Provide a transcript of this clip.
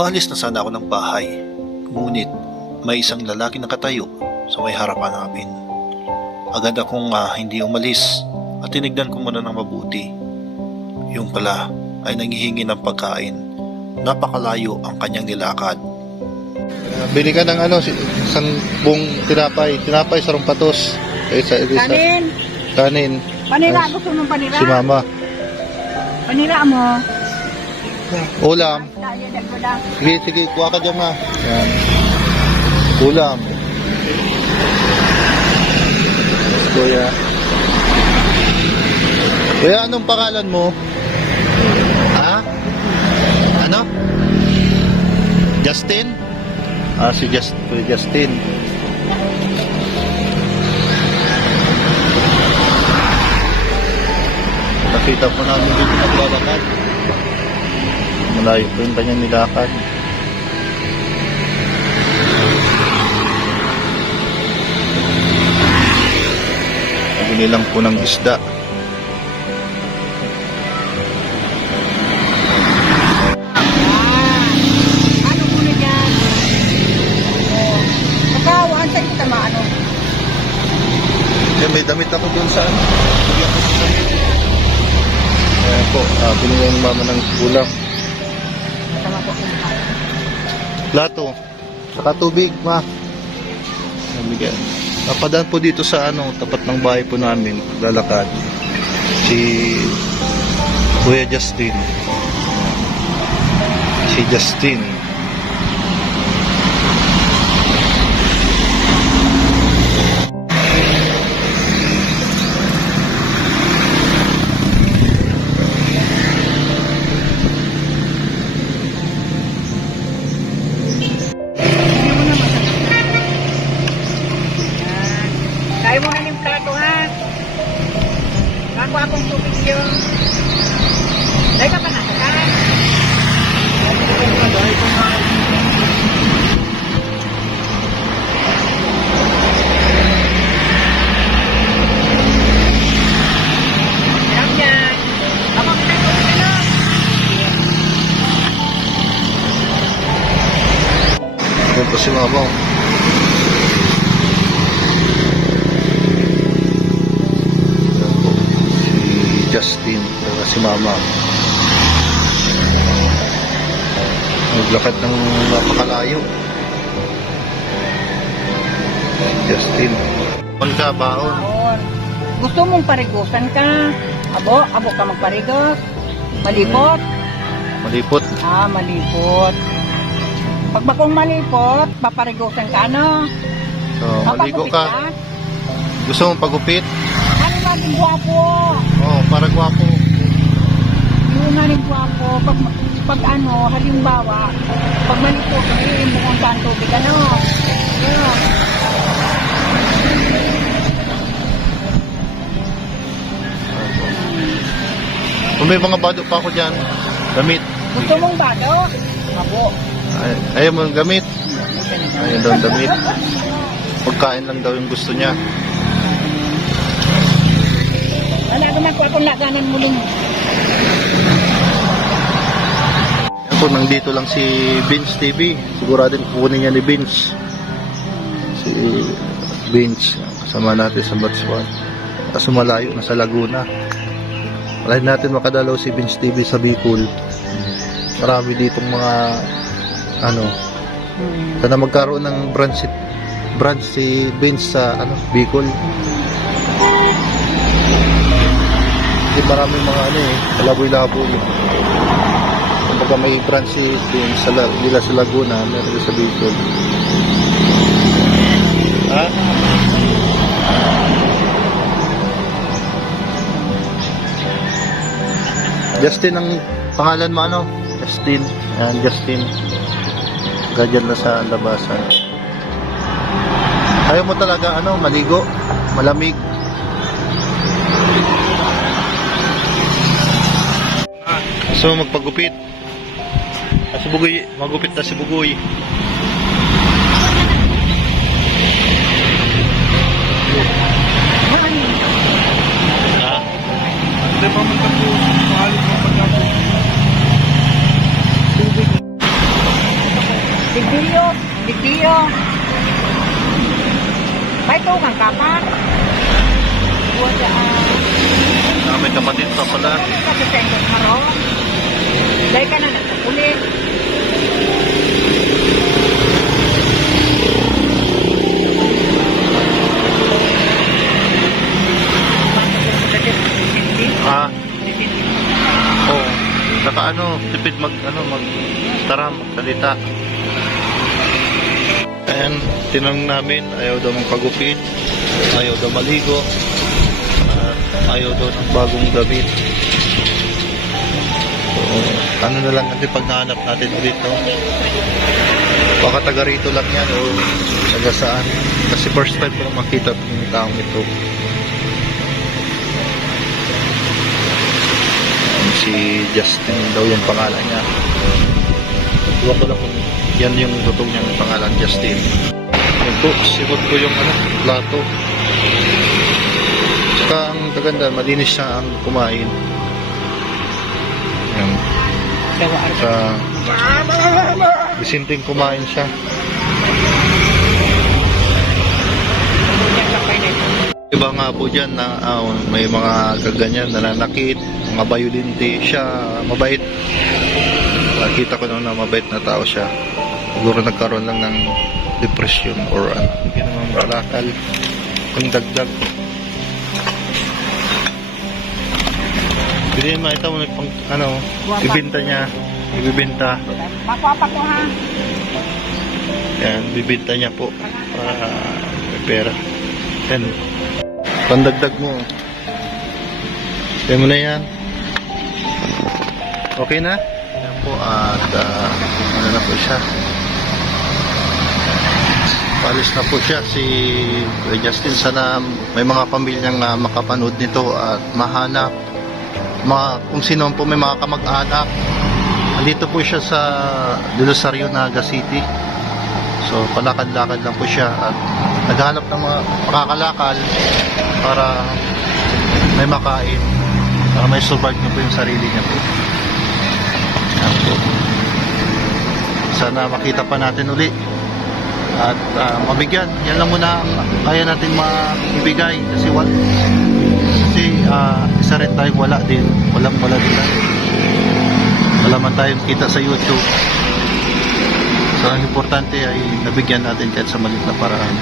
Paalis na sana ako ng bahay, ngunit may isang lalaki nakatayo sa may harapan namin. Agad akong hindi umalis at tinignan ko muna ng mabuti. Yung pala ay nanghihingi ng pagkain. Napakalayo ang kanyang nilakad. Bili ka ng isang buong tinapay sa rumpatos. Kanin. Kanin. Panira, gusto mong panira? Si mama. Panira mo. Ulam. Sige, kuha ka dyan ma. Yan. Ulam. Kuya. Kuya, anong pangalan mo? Ha? Ano? Justin? Si Kuya Justin. Nakita po namin dito naglalakad. Malayo po yung kanyang nilakad. Nabili lang po ng isda. Ano muna dyan? Pagkawaan sa kita maano? May damit ako dun sa Ayan po, binigyan ng mama ng ulam. Tama po. Plato. Saka tubig, ma. Nabigyan. Napadaan po dito sa tapat ng bahay po namin, lalakad. Si Kuya Justin. Si Justin. Kaya mo na yung plato ha. Bago akong tubig yun. Dahil ka pa na ha? Yan yan. Ako kita yung tubig na. Ayan po si mama. Justin, si mama. Naglakad ng napakalayo. Justin. Baon ka, baon. Baon. Gusto mong parigusan ka? Abo ka magparigos. Malipot? Malipot. Malipot. Pag bakong malipot, paparigusan ka, ano? So, maligo Papagupit ka. Gusto mong pagupit? Ano natin gwapo? Para gwapo. Yung natin gwapo, pag halimbawa, pag malipot, hindi mo kung saan tubig, ano? Yeah. Kung may mga bado pa ako dyan, gamit. Gusto mong bado? Abo. Ayaw mo ng gamit. Ayaw daw ang damit. Pagkain lang daw yung gusto niya. Wala naman ko akong laganan muling. Ako, nandito lang si Vince TV. Siguradin kukunin niya ni Vince. Si Vince, kasama natin sa Batswan. Kaso malayo, nasa Laguna. Malayo natin makadalaw si Vince TV sa Bicol. Marami ditong mga sana magkaroon ng branch si Vince sa Bicol. Kasi maraming mga kalaboy-laboy. Kumbaga may branch si Vince sa Laguna, meron sa Bicol. Ha? Justin ang pangalan mo, Justin. Ayan, Justin. Gadyan na sa labasan. Ayaw mo talaga maligo, malamig. So magpagupit. Si Bugoy, magupit na si Bugoy. May tugang ka pa. Buwan May kapatid pa pala. kasi sa inyo karon. Dahil ka na nagpapuli. Ah, oo. Saka tipid tara, magsalita. Ayan, tinanong namin, ayaw daw magpagupit, ayaw daw maligo, at ayaw daw ng bagong damit. So, na lang natin pag nahanap natin ulit, no? Baka taga rito lang yan, o taga saan. Kasi first time ko lang makita yung taong ito. Si Justin daw yung pangalan niya. Iwan ko lang kung yan yung totoo niyang pangalan, Justin. Yan po, sigot ko yung plato. Saka ang kaganda, malinis siya ang kumain. Yan. Sa disinteng kumain siya. Iba nga po dyan na may mga kaganyan, nananakit, mga bayulinte siya, mabait. Nakita ko na mabait na tao siya. Siguro nagkaroon lang ng depression or hindi naman malakal. Kung dagdag. Hindi naman ito, ibinta niya. Ibibinta. Papapa ko ha. Yan, bibinta niya po para may pera. Yan. Pandagdag mo. Kaya mo na yan. Okay na? Yan po at na po siya. Palis na po siya si Justin. Sana may mga pamilyang makapanood nito at mahanap kung sino po may mga kamag-anak. Andito po siya sa Dilosario, Naga City. So palakad-lakad lang po siya at naghanap ng mga makakalakal para may makain, para may survive niya po yung sarili niya po. Yan po. Sana makita pa natin uli at mabigyan. Yan lang muna ang kaya natin maibigay kasi isa rin tayong wala din tayo. Wala man tayong kita sa YouTube. So ang importante ay nabigyan natin kahit sa maliit na paraan.